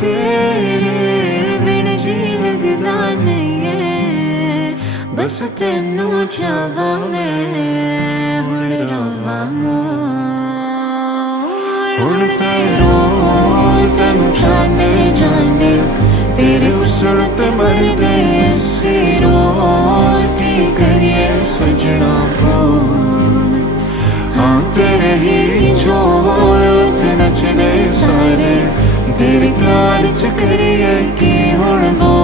तेरे बिन जी लगदा नहीं है, बस तेनू चाहवा मैं हुण रवां मोड़। हुण ते रोज तेनू चाहने जांदे, तेरे हुस्न ते मरदे इसी रोज की करिए सजना बोल। हाँ तेरे ही झोल ते नचने सारे, तेरे प्यार च करिए की हुण बोल।